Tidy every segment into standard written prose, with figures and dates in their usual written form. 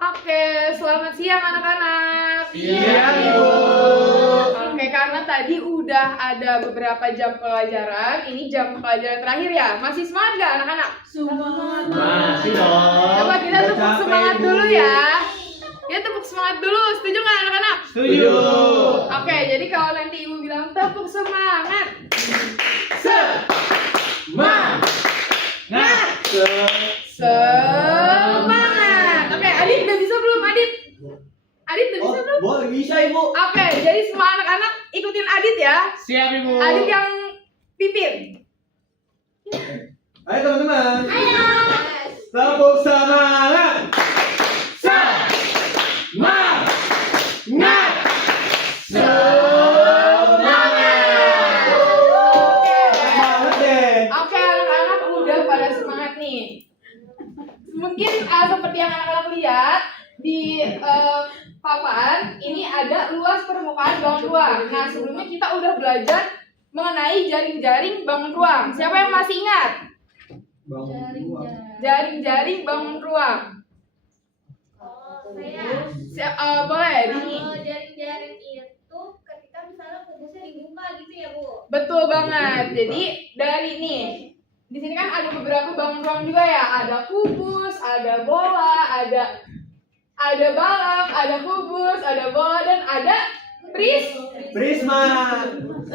Oke, selamat siang anak-anak. Siang, Ibu. Oke, karena tadi udah ada beberapa jam pelajaran, ini jam pelajaran terakhir ya. Masih semangat gak anak-anak? Semangat. Masih dong. Coba kita Udah tepuk capek, semangat Ibu. dulu ya. Ya tepuk semangat dulu, setuju nggak anak-anak? Setuju. Oke, jadi kalau nanti ibu bilang tepuk semangat, Semangat. semangat. Oke, Adit udah bisa belum Adit? Adit udah bisa belum? Boleh bisa, Ibu. Oke, jadi semua anak-anak ikutin Adit ya. Siap, Ibu. Adit yang pimpin. Ayo teman-teman. Tepuk semangat. Semangat. Semangat deh. Oke, anak-anak udah pada semangat nih. Mungkin seperti yang anak-anak lihat di papan, ini ada luas permukaan bangun ruang. Nah, sebelumnya kita udah belajar mengenai jaring-jaring bangun ruang. Siapa yang masih ingat? Jaring-jaring bangun ruang. Boleh, Dini. Kalau jaring-jaring itu ketika misalnya kubusnya dibuka gitu ya, Bu? Betul banget. Jadi dari ini, di sini kan ada beberapa bangun ruang juga ya. Ada kubus, ada bola, ada balap, ada kubus, ada bola, dan ada Prisma. 5.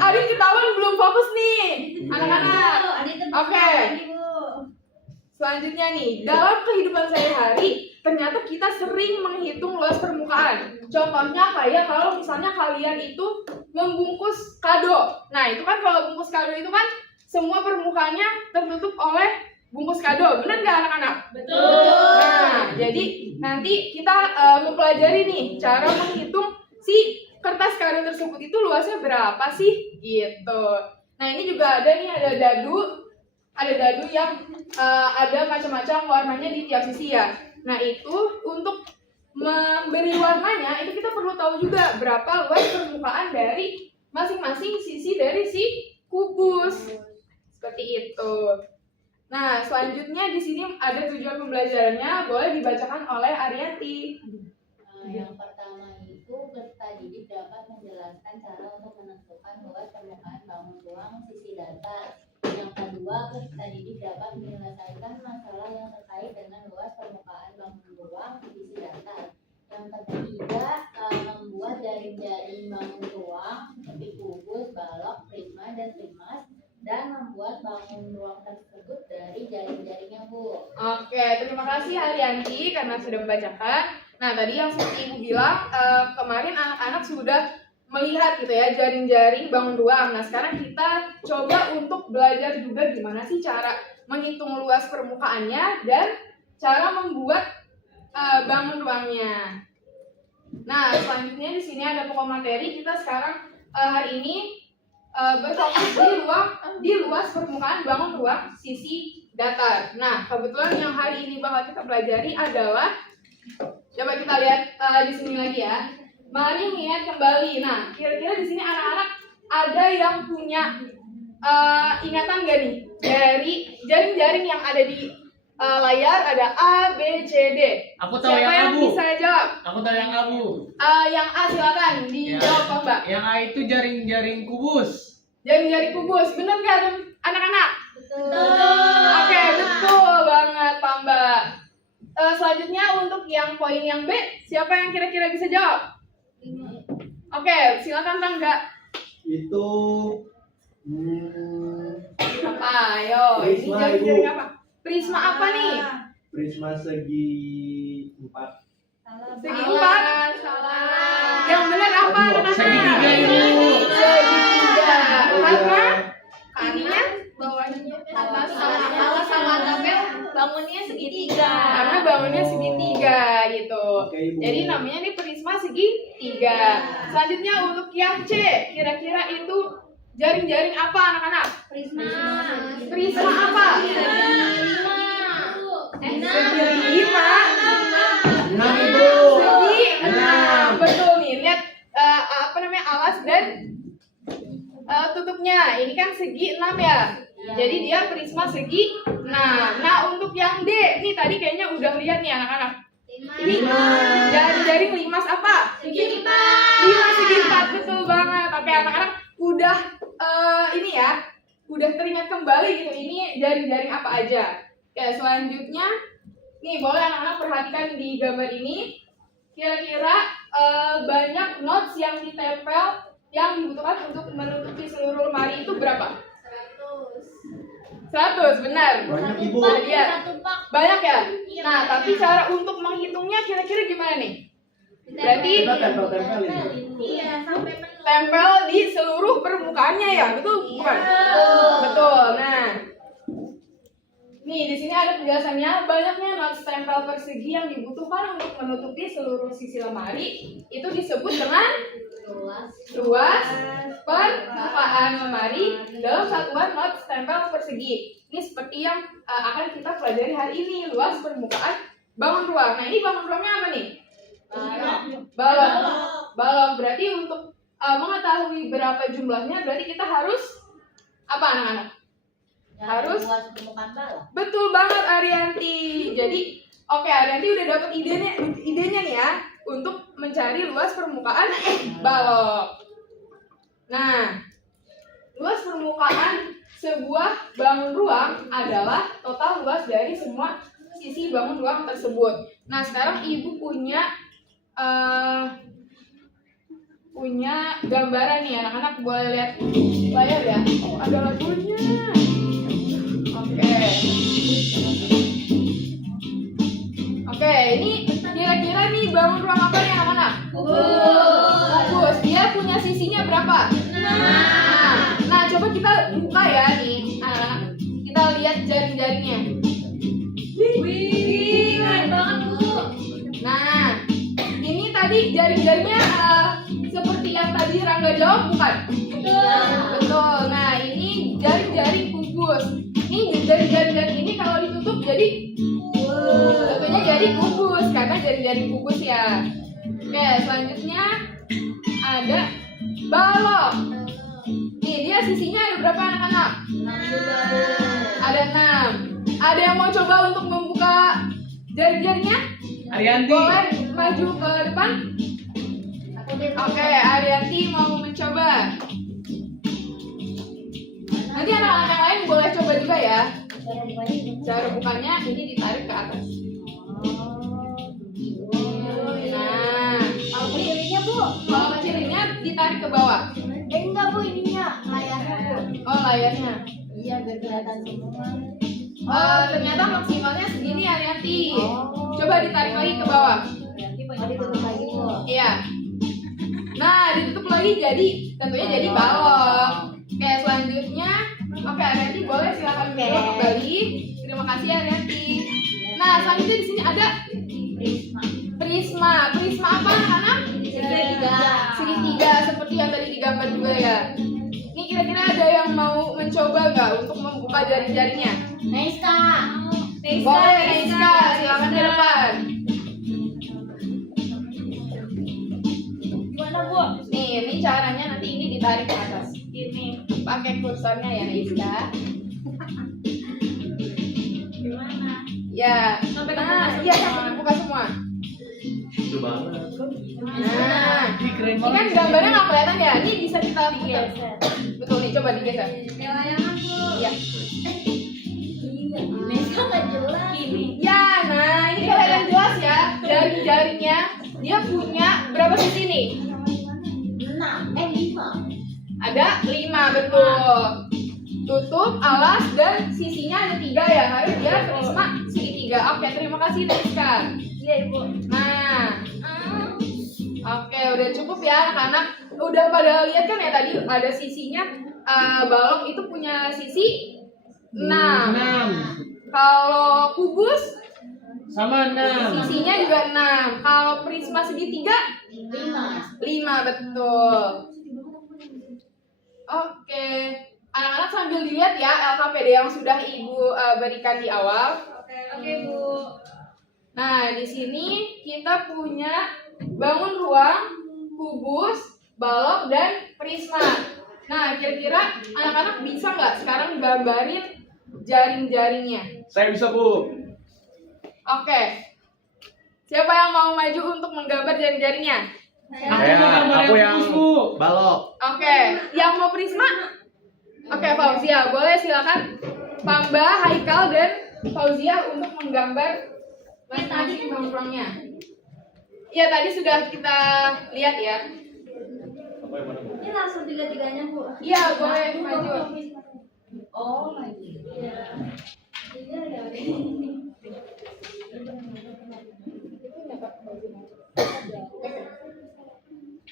Adit ketahuan belum fokus nih, anak-anak. Oke. Selanjutnya nih, dalam kehidupan sehari-hari ternyata kita sering menghitung luas permukaan. Contohnya kayak kalau misalnya kalian itu membungkus kado. Nah, itu kan kalau bungkus kado itu kan semua permukaannya tertutup oleh bungkus kado. Benar nggak anak-anak? Betul. Nah, jadi nanti kita mempelajari nih cara menghitung si kertas kado tersebut itu luasnya berapa sih gitu. Nah, ini juga ada nih, ada dadu yang ada macam-macam warnanya di tiap sisi ya. Nah, itu untuk memberi warnanya itu kita perlu tahu juga berapa luas permukaan dari masing-masing sisi dari si kubus. Seperti itu. Nah, selanjutnya di sini ada tujuan pembelajarannya, boleh dibacakan oleh Arianti. Yang pertama itu peserta didik dapat menjelaskan cara untuk menentukan luas permukaan bangun ruang sisi datar. Yang kedua, peserta didik dapat menyelesaikan masalah yang terkait dengan luas permukaan bangun ruang sisi datar. Yang ketiga, membuat jaring-jaring bangun ruang seperti kubus, balok, prisma, dan trimas, dan membuat bangun ruang tersebut dari jaring-jaringnya, Bu. Oke, terima kasih Arianti karena sudah membacakan. Nah, tadi yang seperti Ibu bilang, kemarin anak-anak sudah melihat gitu ya jaring-jaring bangun ruang. Nah, sekarang kita coba untuk belajar juga gimana sih cara menghitung luas permukaannya dan cara membuat bangun ruangnya. Nah, selanjutnya di sini ada pokok materi. Kita sekarang hari ini berfokus di luas permukaan bangun ruang sisi datar. Nah, kebetulan yang hari ini bakal kita pelajari adalah, coba kita lihat di sini lagi ya. Mari ingat kembali. Nah, kira-kira di sini anak-anak ada yang punya ingatan gak nih dari jaring-jaring yang ada di layar? Ada A, B, C, D. Aku tahu Siapa yang abu. bisa jawab? Aku tahu yang abu. Yang A silakan dijawab Pak Mbak. Yang A itu jaring-jaring kubus. Jaring-jaring kubus, bener nggak anak-anak? Betul. Oke, betul banget Pak Mbak. Selanjutnya untuk yang poin yang B, siapa yang kira-kira bisa jawab? Oke, silakan Tangga. Itu Apa? Ayo, ini Prisma, jaring-jaring Ibu. apa? Prisma apa nih? Prisma segi 4. Segi 4. Salah. Yang benar apa anak-anak? Segitiga, Ibu. Segitiga. Karena Ininya bawahnya atas sama atapnya bangunnya segitiga. karena bangunnya segitiga gitu. Oke, Ibu. Jadi namanya nih prisma segitiga. Selanjutnya untuk yang C, kira-kira itu jaring-jaring apa anak-anak? Prisma. Prisma apa? Segi 5. 6, Ibu. Segi 6. Enam. Betul nih. Lihat alas dan tutupnya. Ini kan segi 6 ya. Jadi dia prisma segi 6. Nah, untuk yang D, nih tadi kayaknya udah lihat nih anak-anak. Ini jaring 5 apa? Segi 4. 5 segi 4, betul banget. Oke, anak-anak udah ini ya, udah teringat kembali gitu. Ini jaring-jaring apa aja. Oke, selanjutnya nih boleh anak-anak perhatikan di gambar ini. Kira-kira banyak notes yang ditempel yang dibutuhkan untuk menutupi seluruh lemari itu berapa? 100, benar. Banyak ibu. Nah, dia. Satu pak. Banyak ya? Iya, Nah, banyak. tapi cara untuk menghitungnya kira-kira gimana nih? Berarti Kita tempel-tempelin. Iya, sampai penuh. tempel di seluruh permukaannya ya, betul bukan? Betul. Nah, nih di sini ada penjelasannya. Banyaknya notes tempel persegi yang dibutuhkan untuk menutupi seluruh sisi lemari itu disebut dengan luas permukaan lemari dalam satuan notes tempel persegi. Ini seperti yang akan kita pelajari hari ini, luas permukaan bangun ruang. Nah, ini bangun ruangnya apa nih? Balok. Balok berarti untuk mengetahui berapa jumlahnya berarti kita harus apa anak-anak? Harus luas permukaan balok. betul banget Arianti. Jadi oke, Arianti udah dapat idenya nih ya untuk mencari luas permukaan balok. Nah, luas permukaan sebuah bangun ruang adalah total luas dari semua sisi bangun ruang tersebut. Nah, sekarang ibu punya gambaran nih, anak-anak boleh lihat layar ya. Oh, ada lagunya. Oke, ini kira-kira nih bangun ruang apa nih anak-anak? Bagus. Dia punya sisinya berapa? Nah, coba kita buka ya nih anak-anak. Kita lihat jaring-jaringnya. Wih, keren banget Bu. Nah, ini tadi jaring-jaringnya seperti yang tadi Rangga jawab bukan? Betul. Nah, ini jaring-jaring kubus. Ini jaring-jaring ini kalau ditutup jadi tentunya jadi kubus karena jaring-jaring kubus ya. Oke, selanjutnya ada balok. Nih, dia sisinya ada berapa anak-anak? Ada 6. Ada yang mau coba untuk membuka jaring-jaringnya? Arianti. Boleh maju ke depan. Oke, Arianti mau mencoba. Nanti anak-anak yang lain boleh coba juga ya. Cara bukanya ini ditarik ke atas. Nah, Kalau kecilnya Bu. kalau kecilinnya ditarik ke bawah. Enggak Bu, ininya layarnya Bu. Oh, layarnya. Iya, biar kelihatan semua. Ternyata maksimalnya segini Arianti. Coba ditarik lagi ke bawah. Ditutup lagi Bu. Iya. Nah, ditutup lagi jadi tentunya jadi balok. Oke, selanjutnya, oke Arianti boleh silakan belok kembali. Terima kasih Arianti. Nah, selanjutnya di sini ada prisma. Prisma apa anak-anak? Segitiga seperti yang tadi digambar juga ya. Ini kira-kira ada yang mau mencoba nggak untuk membuka jaring-jaringnya? Naiska. Boleh Naiska, silakan ke depan. Gimana Bu? Nih, ini caranya nanti ini ditarik ke atas. Ini pakai kursornya ya Naiska. Gimana? Ya, iya sampai dibuka semua. Itu banget. Nah, Ini keren ini kan banget. gambarnya nggak kelihatan ya. Ini bisa kita lihat. Betul nih, coba digeser. Kayak layangan Bu. Ya. Naiska nggak jelas. Ya, nah ini kelihatan jelas ya. Jaring-jaringnya dia punya berapa sisi nih? 5. Ada 5, betul. Tutup, alas, dan sisinya ada 3 ya. Harus dia prisma segitiga. Oke, terima kasih Naiska. Iya Ibu. Nah, oke, udah cukup ya anak-anak. Udah pada lihat kan ya tadi ada sisinya. Balok itu punya sisi 6. 6. Kalau kubus Sama 6. sisinya juga 6. Kalau prisma segitiga 5, betul. Oke, anak-anak sambil dilihat ya LKPD yang sudah Ibu berikan di awal. Oke Bu. Nah, di sini kita punya bangun ruang, kubus, balok, dan prisma. Nah, kira-kira anak-anak bisa nggak sekarang gambarin jaring-jaringnya? Saya bisa, Bu. Oke. Siapa yang mau maju untuk menggambar jaring-jaringnya? Aku yang balok. Oke. Yang mau Prisma? Oke, Fauzia. Boleh silakan. Pamba, Haikal, dan Fauzia untuk menggambar masing-masing ruang-ruangnya. Iya, tadi sudah kita lihat ya. Apa yang mana, Bu? Ini langsung tiga-tiganya, Bu. Iya, boleh maju. Oh my god. Iya. Iya, ya.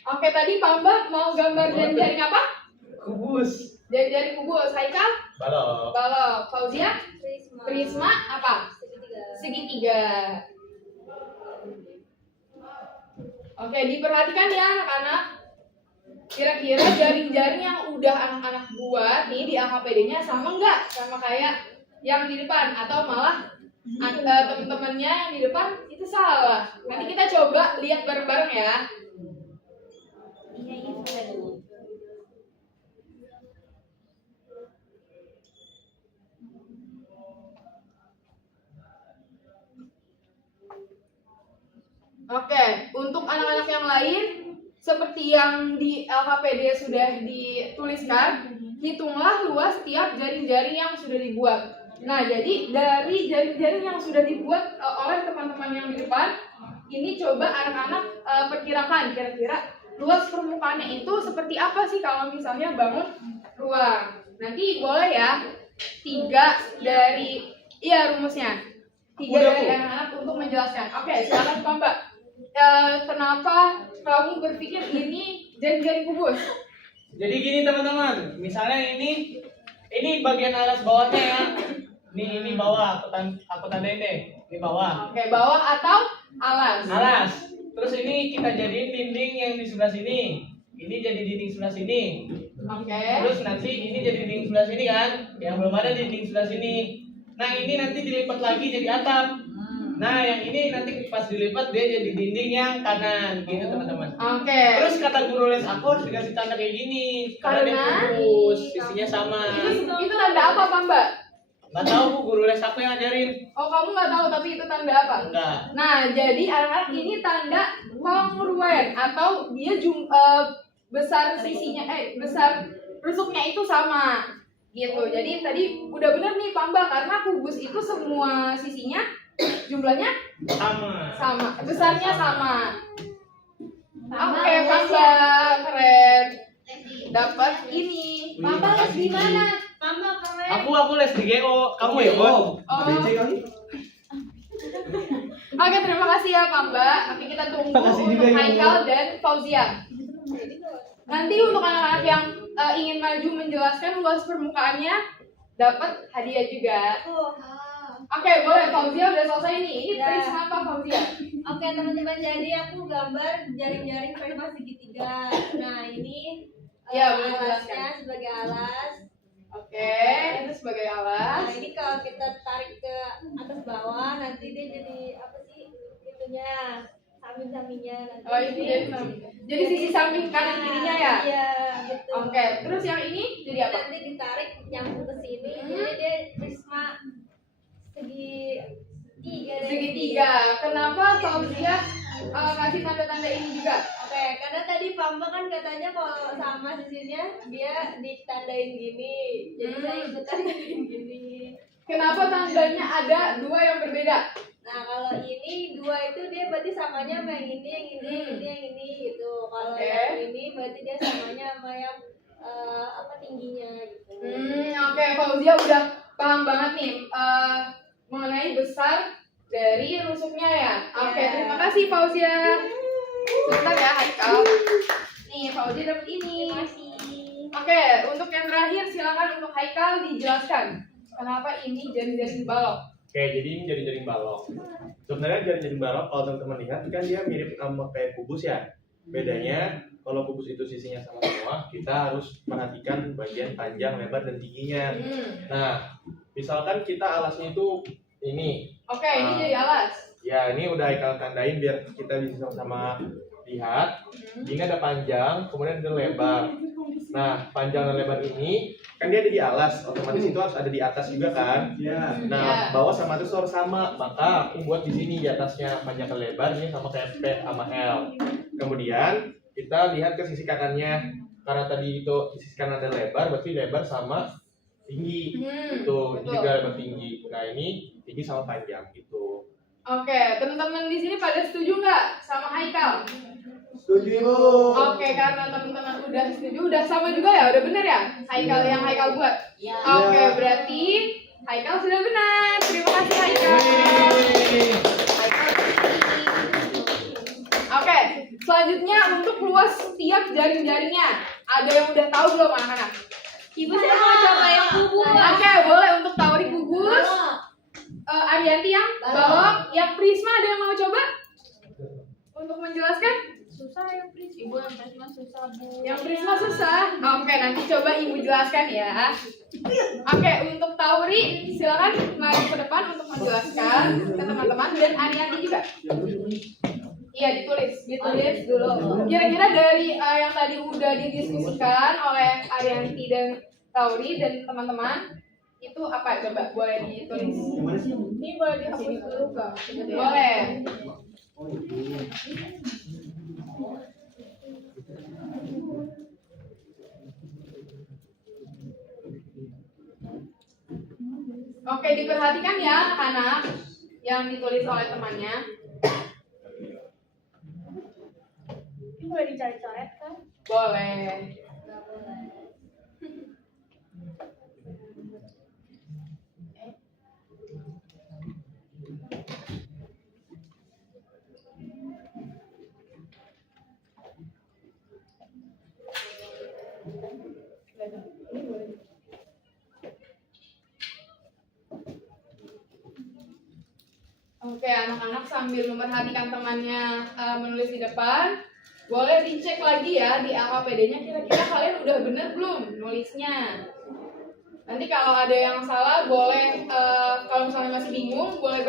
Oke, tadi Pamba mau gambar jaring-jaring apa? Kubus. Jaring-jaring kubus. Haikal? Balok. Balok. Fauzia? Prisma. Prisma apa? Segitiga. Segitiga. Oke, diperhatikan ya anak-anak. Kira-kira jaring-jaring yang udah anak-anak buat nih di AKPD-nya sama nggak? Sama kayak yang di depan atau malah teman-temannya yang di depan itu salah. Nanti kita coba lihat bareng-bareng ya. Iya ini sudah dulu. Oke, untuk anak-anak yang lain seperti yang di LKPD sudah dituliskan, hitunglah luas setiap jaring-jaring yang sudah dibuat. Nah, jadi dari jaring-jaring yang sudah dibuat oleh teman-teman yang di depan, ini coba anak-anak perkirakan kira-kira luas permukaannya itu seperti apa sih kalau misalnya bangun ruang. Nanti boleh ya, 3 dari, iya rumusnya. 3 dari anak-anak untuk menjelaskan. Oke, silakan Pak Mbak. Kenapa kamu berpikir ini jaring-jaring kubus? Jadi gini teman-teman, misalnya ini bagian alas bawahnya ya. Ini bawah, aku tandain deh. Ini bawah. Oke, bawah atau alas? Alas. Terus ini kita jadiin dinding yang di sebelah sini. Ini jadi dinding sebelah sini. Oke. Terus nanti ini jadi dinding sebelah sini kan? Yang belum ada dinding sebelah sini. Nah ini nanti dilipat lagi jadi atap. Nah yang ini nanti pas dilipat dia jadi dinding yang kanan gitu teman-teman. Oke. Terus kata guru les aku harus dikasih tanda kayak gini karena dia Karena? lurus, sisinya sama. Itu tanda apa Pak Mbak? Nggak tahu Bu, guru les aku yang ngajarin. Oh, kamu nggak tahu tapi itu tanda apa? Enggak. Nah, jadi anak-anak ini tanda kongruen atau dia besar sisinya besar rusuknya itu sama gitu. Jadi tadi udah bener nih Pamba karena kubus itu semua sisinya jumlahnya sama, besarnya sama. Oke, Pamba keren. Dapat ini. Pamba les di mana? Pamba keren. Aku les di GO. Kamu ya, Bon? ABC kali. Oke, terima kasih ya Pamba. Oke, kita tunggu Makasih juga, untuk Ibu. Haikal dan Fauzia. Nanti untuk anak-anak yang ingin maju menjelaskan luas permukaannya dapat hadiah juga. Oke, boleh. Fauzia udah selesai nih. Ini Ya. Prisma apa Fauzia? Oke teman-teman, jadi aku gambar jaring-jaring Prisma segitiga. Nah ini Ya, boleh alasnya jelaskan. sebagai alas. Oke, itu sebagai Nah alas. ini kalau kita tarik ke atas bawah nanti dia jadi apa sih itunya, samping-sampingnya nanti. Oh, itu jadi sisi samping kanan kirinya ya? Iya betul. Oke, terus yang ini jadi apa? Nanti ditarik nyambung ke sini, Hmm. jadi dia Prisma segitiga. deh. Segitiga. Kenapa Fauzia kasih tanda-tanda ini juga? Oke, karena tadi Pamba kan katanya kalau sama sisinya dia ditandain gini, jadi saya ikut tandain gini. Kenapa tandanya ada 2 yang berbeda? Nah kalau ini 2 itu dia berarti samanya sama yang ini, yang ini, yang ini gitu. Kalau Oke. yang ini berarti dia samanya sama yang apa tingginya gitu. Oke, Fauzia udah paham banget nih mengenai besar dari rusuknya ya. Oke, Ya. terima kasih Fauzia. Sebentar ya Haikal. Nih Fauzia dapat ini. Terima kasih. Oke, untuk yang terakhir silakan untuk Haikal dijelaskan kenapa ini jaring-jaring balok. Oke, jadi ini jaring-jaring balok. Sebenarnya jaring-jaring balok kalau teman-teman lihat kan dia mirip sama kayak kubus ya. Bedanya kalau kubus itu sisinya sama semua, kita harus perhatikan bagian panjang, lebar, dan tingginya. Nah, misalkan kita alasnya itu ini. Oke, ini jadi alas. Ya, ini udah Haikal tandain biar kita bisa sama-sama lihat, ini ada panjang, kemudian ada lebar. Nah, panjang dan lebar ini kan dia ada di alas, otomatis itu harus ada di atas juga kan? Nah, bawah sama atas harus sama, maka aku buat di sini di atasnya panjang dan lebar ini sama kayak P sama L. Kemudian kita lihat ke sisi kanannya, karena tadi itu di sisi kanan ada lebar, berarti lebar sama tinggi. Itu betul. juga lebar tinggi. Nah, ini tinggi sama panjang gitu. Oke, teman-teman di sini pada setuju nggak sama Haikal? Setuju, Ibu. Oke, karena teman-teman udah setuju, udah sama juga ya, udah bener ya? Haikal yang Haikal buat. Ya. Oke, berarti Haikal sudah benar. Terima kasih Haikal. Haikal. Oke, selanjutnya untuk luas tiap jaring-jaringnya. Ada yang udah tahu belum anak-anak? Ibu saya mau coba yang kubus. Oke, boleh untuk Tauri kubus. Arianti yang balok, yang Prisma ada yang mau coba? Untuk menjelaskan? Susah yang Prisma. Ibu yang Prisma susah, Bu. Yang Prisma susah? Oke, nanti coba Ibu jelaskan ya. Oke, untuk Tauri silakan maju ke depan untuk menjelaskan ke teman-teman dan Arianti juga. Iya, ditulis dulu. Kira-kira dari yang tadi udah didiskusikan oleh Arianti dan Tauri dan teman-teman itu apa? Coba boleh ditulis. Ini boleh dihapus dulu Kak. Boleh. Oke, diperhatikan ya anak-anak yang ditulis oleh temannya. Ini boleh dicoret-coret kan? Boleh. Oke, anak-anak sambil memperhatikan temannya menulis di depan, boleh dicek lagi ya di AKPD-nya kira-kira kalian udah bener belum nulisnya. Nanti kalau ada yang salah boleh kalau misalnya masih bingung boleh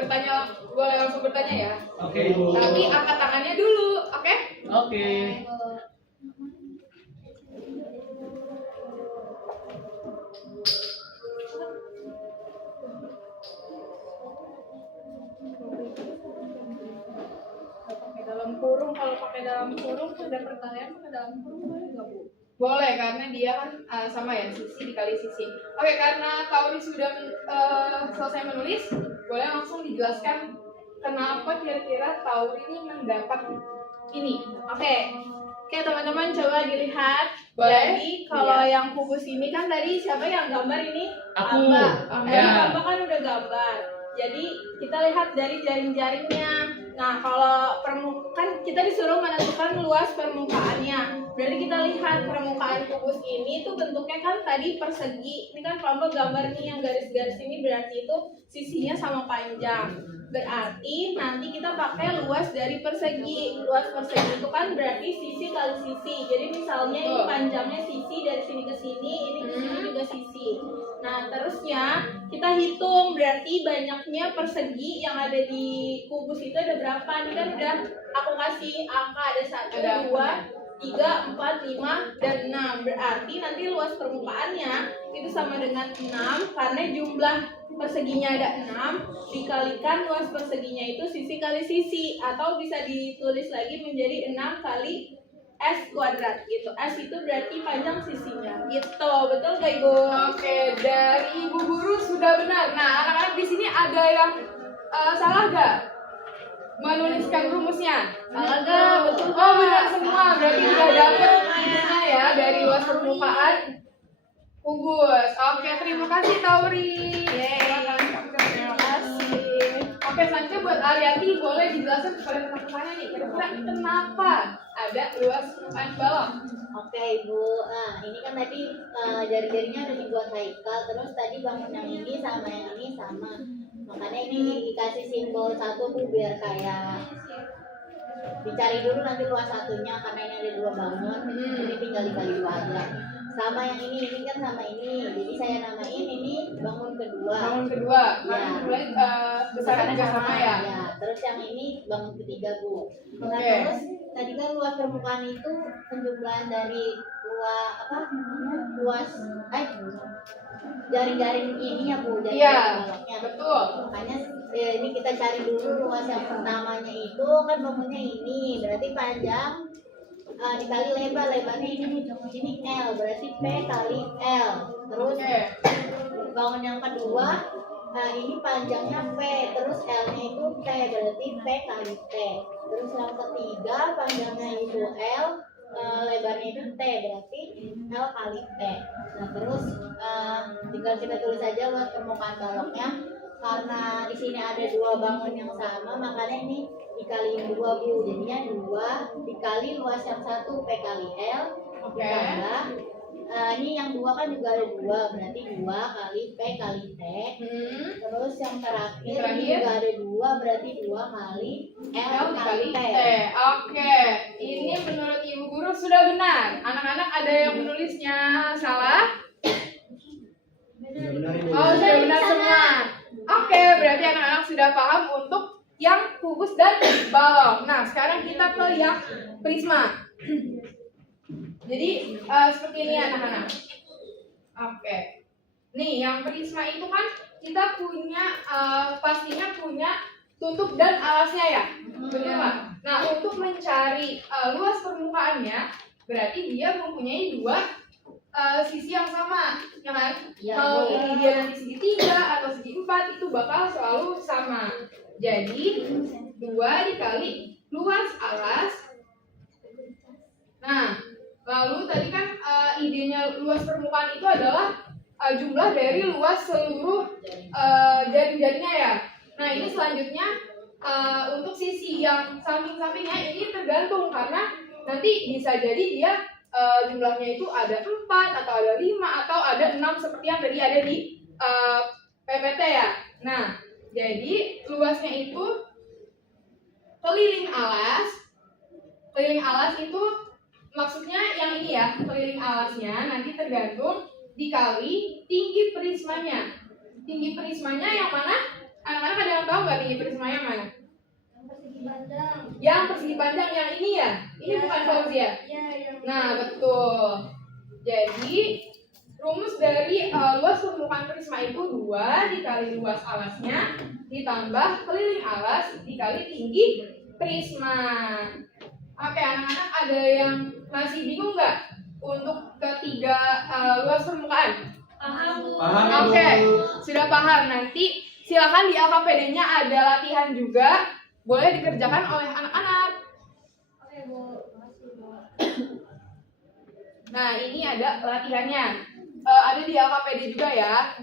langsung bertanya ya. Oke, Ibu. Tapi angkat tangannya dulu, oke? Oke. Pakai dalam kurung, kalau pakai dalam kurung ada pertanyaan pakai dalam kurung boleh nggak Bu? Boleh karena dia kan sama ya sisi dikali sisi. Oke, karena Tauri sudah selesai menulis, boleh langsung dijelaskan kenapa kira-kira Tauri ini mendapat ini. Oke teman-teman coba dilihat. Boleh? Jadi kalau yang kubus ini kan tadi siapa yang gambar ini? Aku. Amba. Amba. Tadi Ya. Amba kan udah gambar. Jadi kita lihat dari jaring-jaringnya. Nah kalau kan kita disuruh menentukan luas permukaannya. Berarti kita lihat permukaan kubus ini tuh bentuknya kan tadi persegi. Ini kan Amba gambar nih yang garis-garis ini berarti itu sisinya sama panjang. Berarti nanti kita pakai luas dari persegi. Luas persegi itu kan berarti sisi kali sisi. Jadi misalnya ini panjangnya sisi dari sini ke sini, ini ke sini juga sisi. Nah, terusnya kita hitung berarti banyaknya persegi yang ada di kubus itu ada berapa? Ini kan udah aku kasih angka ada 1, 2, 3, 4, 5, dan 6. Berarti nanti luas permukaannya itu sama dengan 6 karena jumlah perseginya ada 6 dikalikan luas perseginya itu sisi kali sisi, atau bisa ditulis lagi menjadi 6 kali S kuadrat gitu. S itu berarti panjang sisinya gitu. Betul gak Ibu? Oke, dari Ibu Guru sudah benar. Nah, anak-anak di sini ada yang salah gak menuliskan rumusnya? Salah gak? Betul Oh, benar semua. Berarti udah dapet mainnya ya dari luas permukaan kubus. Oke, terima kasih Tauri. Terima kasih. Oke, selanjutnya buat Ariati boleh dijelaskan kepada teman-temannya nih, kira-kira kenapa ada luas permukaan balok? Oke Ibu, nah ini kan tadi jari-jarinya udah dibuat Haikal, terus tadi bangun yang ini sama yang ini sama, makanya ini dikasih simbol satu Bu biar kayak dicari dulu nanti luas satunya karena ini ada 2 bangun, ini tinggal dikali 2 aja. Sama yang ini kan sama ini, jadi saya namain ini bangun kedua. Bangun kedua, Ya. besarnya juga sama ya. Ya, terus yang ini bangun ketiga Bu. Nah Oke. terus tadi kan luas permukaan itu penjumlahan dari luas jaring-jaring ini ya Bu, Iya, jaring-jaring baloknya. betul. Makanya ini kita cari dulu luas yang pertamanya itu kan bangunnya ini, berarti panjang dikali lebarnya ini L, berarti P kali L. Terus Oke. bangun yang kedua ini panjangnya P, terus L-nya itu T, berarti P kali T. Terus yang ketiga panjangnya itu L, lebarnya itu T, berarti L kali T. Nah terus tinggal kita tulis aja luas permukaan baloknya. Karena di sini ada dua bangun yang sama, makanya ini dikaliin 2 Bu. Jadinya 2 dikali luas yang satu P kali L, Oke. ditambah ini yang 2 kan juga ada 2, berarti 2 kali P kali T. Terus yang terakhir juga ada 2, berarti 2 kali L kali T. Oke, ini menurut Ibu Guru sudah benar. Anak-anak ada yang menulisnya salah? Oh, sudah benar semua. Oke, berarti anak-anak sudah paham untuk yang kubus dan balok. Nah, sekarang kita ke yang prisma. Jadi seperti ini anak-anak. Oke. Nih, yang prisma itu kan kita punya pastinya punya tutup dan alasnya ya. Benar Pak? Nah, untuk mencari luas permukaannya berarti dia mempunyai dua sisi yang sama, ya kan? Ya, Mau boleh. ini dia nanti segi 3 atau segi 4 itu bakal selalu sama. Jadi 2 dikali luas alas. Nah, lalu tadi kan idenya luas permukaan itu adalah jumlah dari luas seluruh jaring-jaringnya ya. Nah, ini selanjutnya untuk sisi yang samping-sampingnya ini tergantung karena nanti bisa jadi dia jumlahnya itu ada 4 atau ada 5 atau ada 6 seperti yang tadi ada di PPT ya. Nah, jadi luasnya itu keliling alas. Keliling alas itu maksudnya yang ini ya, keliling alasnya nanti tergantung dikali tinggi prismanya. Tinggi prismanya yang mana? Anak-anak ada yang tahu nggak tinggi prismanya mana? Yang persegi panjang yang ini ya? Ini bukan Fauzia? Nah, betul. Jadi rumus dari luas permukaan prisma itu 2 dikali luas alasnya ditambah keliling alas dikali tinggi prisma. Oke, anak-anak ada yang masih bingung nggak untuk ketiga luas permukaan? Paham Bu. Oke, sudah paham. Nanti silakan di LKPD-nya ada latihan juga, boleh dikerjakan oleh anak-anak. Oke Bu, makasih Bu. Nah, ini ada latihannya. Ada di LKPD juga ya.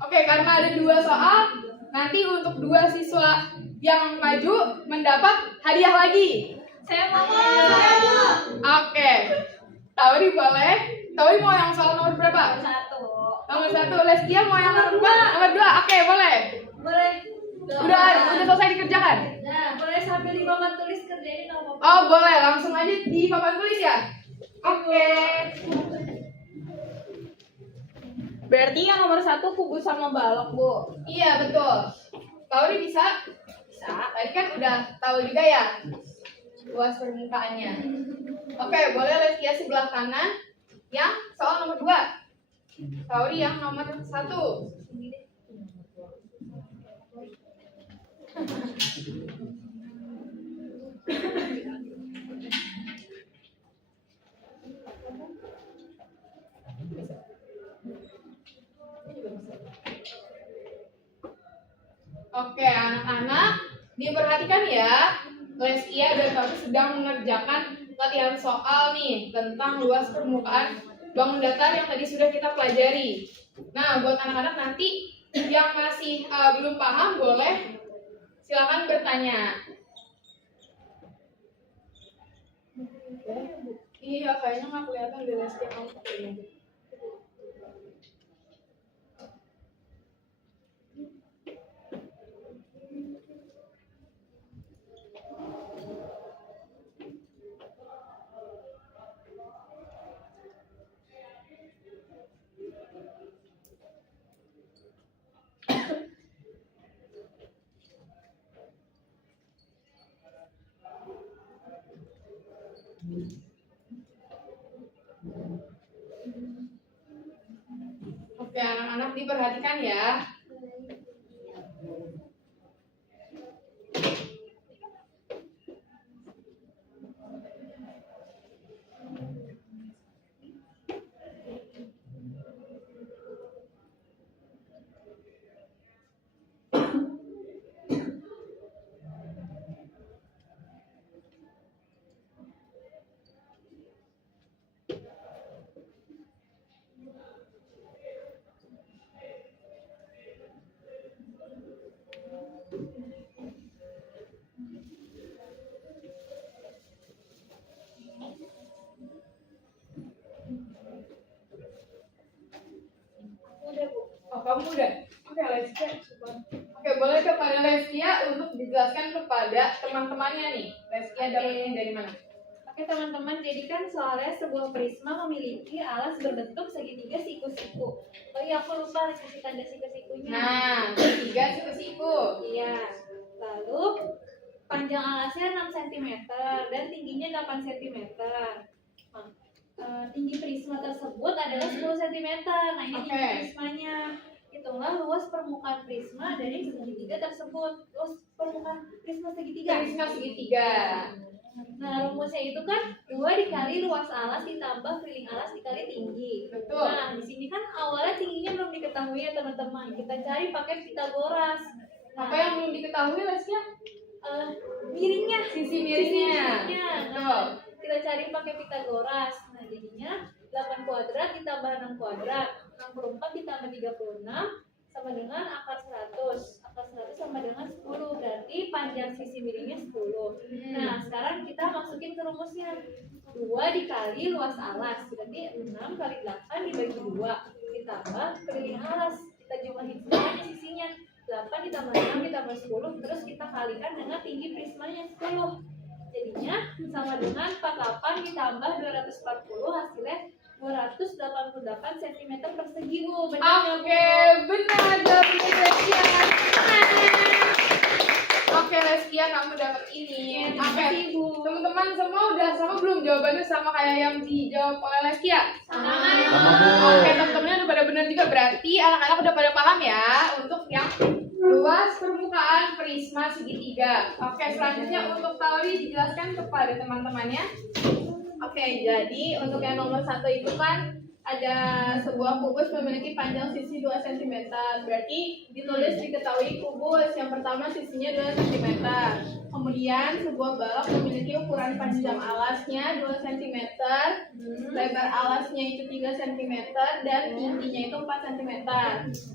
Oke, karena ada 2 soal, nanti untuk 2 siswa yang maju mendapat hadiah lagi. Saya mau. Oke. Tauri boleh? Tauri mau yang soal nomor berapa? 1. Nomor 1. Leskia mau yang nomor 2? Nomor 2. Oke, boleh. Boleh. Udah selesai dikerjakan? Nah, boleh sambil di papan tulis kerjain apa? Oh, boleh. Langsung aja di papan tulis ya? Oke. Berarti yang nomor 1 kubus sama balok Bu. Iya, betul. Tauri bisa? Bisa. Tadi kan udah tahu juga ya luas permukaannya. Oke, boleh Leskia sebelah kanan. Yang soal nomor 2. Tauri yang nomor 1. Oke, anak-anak, diperhatikan ya. Leskia dan Tauri sedang mengerjakan latihan soal nih tentang luas permukaan bangun datar yang tadi sudah kita pelajari. Nah, buat anak-anak nanti yang masih belum paham boleh silakan bertanya. Iya, kayaknya nggak kelihatan di Leskia kamu pakai ini. diperhatikan ya. Oh, kamu udah? Oke, Leskia. Oke, boleh kepada Leskia untuk dijelaskan kepada teman-temannya nih. Leskia dapat ini dari mana? Oke teman-teman, jadi kan soalnya sebuah prisma memiliki alas berbentuk segitiga siku-siku. Oh iya, aku lupa kasih tanda siku-sikunya. Nah, tiga siku-siku. Iya. Lalu panjang alasnya 6 cm dan tingginya 8 cm. Nah, tinggi prisma tersebut adalah 10 cm. Nah, ini tinggi Oke. prismanya. Hitunglah luas permukaan prisma dari segitiga tersebut. Luas permukaan prisma segitiga. Prisma segitiga. Nah, rumusnya itu kan 2 dikali luas alas ditambah keliling alas dikali tinggi. Betul. Nah, di sini kan awalnya tingginya belum diketahui ya teman-teman. Kita cari pakai Pitagoras. Apa yang belum diketahui, Leskia? Miringnya, Sisi miringnya. Nah, Betul. kita cari pakai Pitagoras. Nah, jadinya 8 kuadrat ditambah 6 kuadrat. 64 ditambah 36 sama dengan akar 100. Akar 100 sama dengan 10. Berarti panjang sisi miringnya 10. Nah, sekarang kita masukin ke rumusnya. 2 dikali luas alas. Berarti 6 kali 8 dibagi 2. Ditambah keliling alas. Kita jumlahin semuanya sisinya. 8 ditambah 6 ditambah 10. Terus kita kalikan dengan tinggi prismanya 10. Jadinya sama dengan 48 ditambah 240. Hasilnya 288 cm persegi, Bu. Benar nggak, Bu? Oke, benar jawabannya Leskia. Oke, Leskia, kamu dapat ini. Terima Oke, kasih, Bu. teman-teman semua udah sama belum jawabannya sama kayak yang dijawab oleh Leskia? Sama. Oke, teman-temannya udah pada benar juga, berarti anak-anak udah pada paham ya untuk yang luas permukaan prisma segitiga. Oke, selanjutnya untuk Tauri dijelaskan kepada teman-temannya. Oke, jadi untuk yang nomor 1 itu kan ada sebuah kubus memiliki panjang sisi 2 cm. Berarti ditulis diketahui kubus yang pertama sisinya 2 cm. Kemudian sebuah balok memiliki ukuran panjang alasnya 2 cm, lebar alasnya itu 3 cm dan tingginya itu 4 cm.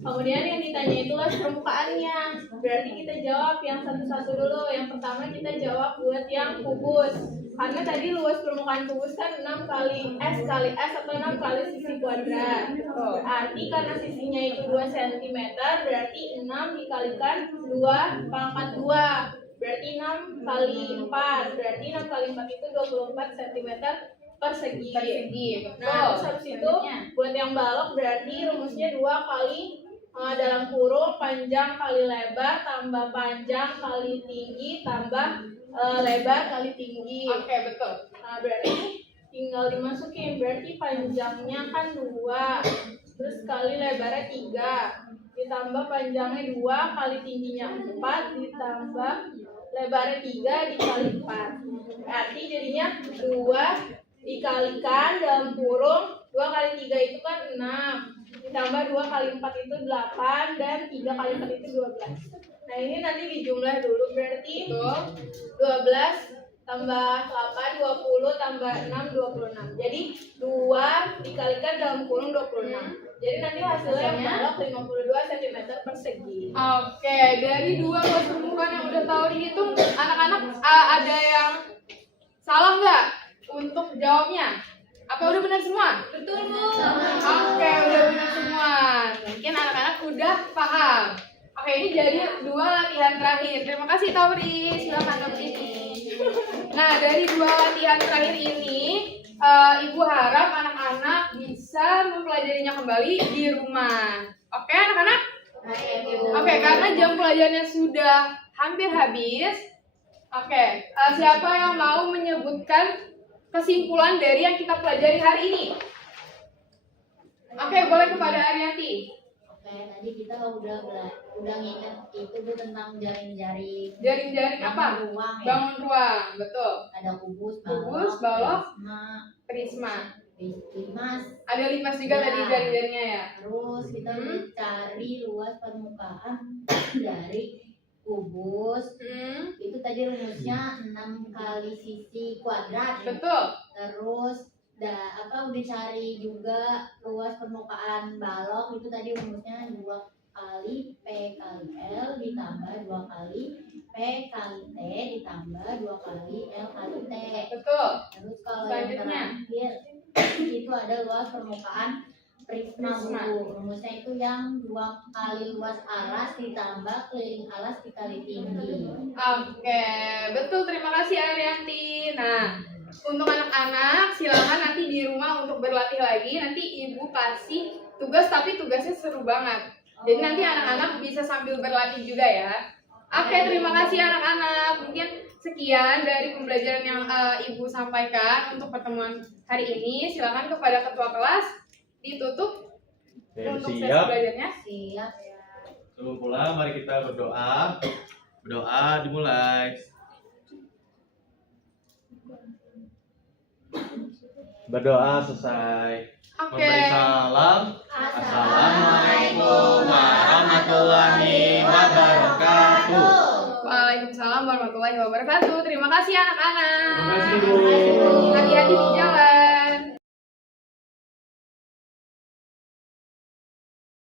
Kemudian yang ditanya itu luas permukaannya. Berarti kita jawab yang satu-satu dulu. Yang pertama kita jawab buat yang kubus. Karena tadi luas permukaan kubus kan 6 kali S kali S atau 6 kali sisi kuadrat. Berarti karena sisinya itu 2 cm, berarti 6 dikalikan 2 pangkat 2. Berarti 6 kali 4. Berarti 6 kali 4 itu 24 cm persegi. Betul. Nah, terus habis itu buat yang balok berarti rumusnya 2 kali dalam kurung panjang kali lebar tambah panjang kali tinggi tambah lebar kali tinggi. Oke, betul. Nah, berarti tinggal dimasukin. Berarti panjangnya kan 2. Terus kali lebarnya 3. Ditambah panjangnya 2 kali tingginya 4 ditambah lebarnya 3 dikali 4. Berarti jadinya 2 dikalikan dalam kurung 2 kali 3 itu kan 6. Ditambah 2 kali 4 itu 8 dan 3 kali 4 itu 12. Nah, ini nanti dijumlah dulu. Berarti 12 tambah 8 20 tambah 6 26. Jadi 2 dikalikan dalam kurung 26. Jadi nanti hasilnya yang balok 52 cm persegi. Oke, dari dua luas permukaan yang udah tahu dihitung, anak-anak ada yang salah nggak untuk jawabnya? Apa udah benar semua? Betul, Bu. Oke, udah benar semua. Mungkin anak-anak udah paham. Oke, ini jadi dua latihan terakhir. Terima kasih Tauri, silakan ke sini. Nah, dari dua latihan terakhir ini, Ibu harap anak-anak bisa mempelajarinya kembali di rumah. Oke, anak-anak? Oke, karena jam pelajarannya sudah hampir habis. Oke, siapa yang mau menyebutkan kesimpulan dari yang kita pelajari hari ini? Oke, boleh kepada Arianti. Oke, tadi kita udah nginget itu tuh tentang jaring-jaring. Jaring-jaring apa? Bangun ruang ya. Bangun ruang, betul. Ada kubus, Kubus, balok, prisma, Prisma. Ada limas juga Ya. tadi jaring-jaringnya ya. Terus kita udah cari luas permukaan dari kubus. Itu tadi rumusnya 6 kali sisi kuadrat. Betul. Terus udah cari juga luas permukaan balok, itu tadi rumusnya 2 kali P kali L ditambah 2 kali P kali T ditambah 2 kali L kali T. Betul. Terus kalau yang Selanjutnya. terakhir itu ada luas permukaan prisma Prisma. Bu. Rumusnya itu yang 2 kali luas alas ditambah keliling alas dikali tinggi. Oke, betul. Terima kasih Arianti. Nah, untuk anak-anak silakan nanti di rumah untuk berlatih lagi. Nanti ibu kasih tugas, tapi tugasnya seru banget. Jadi nanti anak-anak bisa sambil berlatih juga ya. Oke, terima kasih anak-anak. Mungkin sekian dari pembelajaran yang ibu sampaikan untuk pertemuan hari ini. Silakan kepada ketua kelas ditutup untuk sesi Siap. belajarnya. Siap. Sebelum pulang, mari kita berdoa. Berdoa dimulai. Berdoa selesai. Oke. Memberi salam. Assalamualaikum warahmatullahi wabarakatuh. Waalaikumsalam warahmatullahi wabarakatuh. Terima kasih anak-anak. Terima kasih, Bu. Hati-hati di jalan.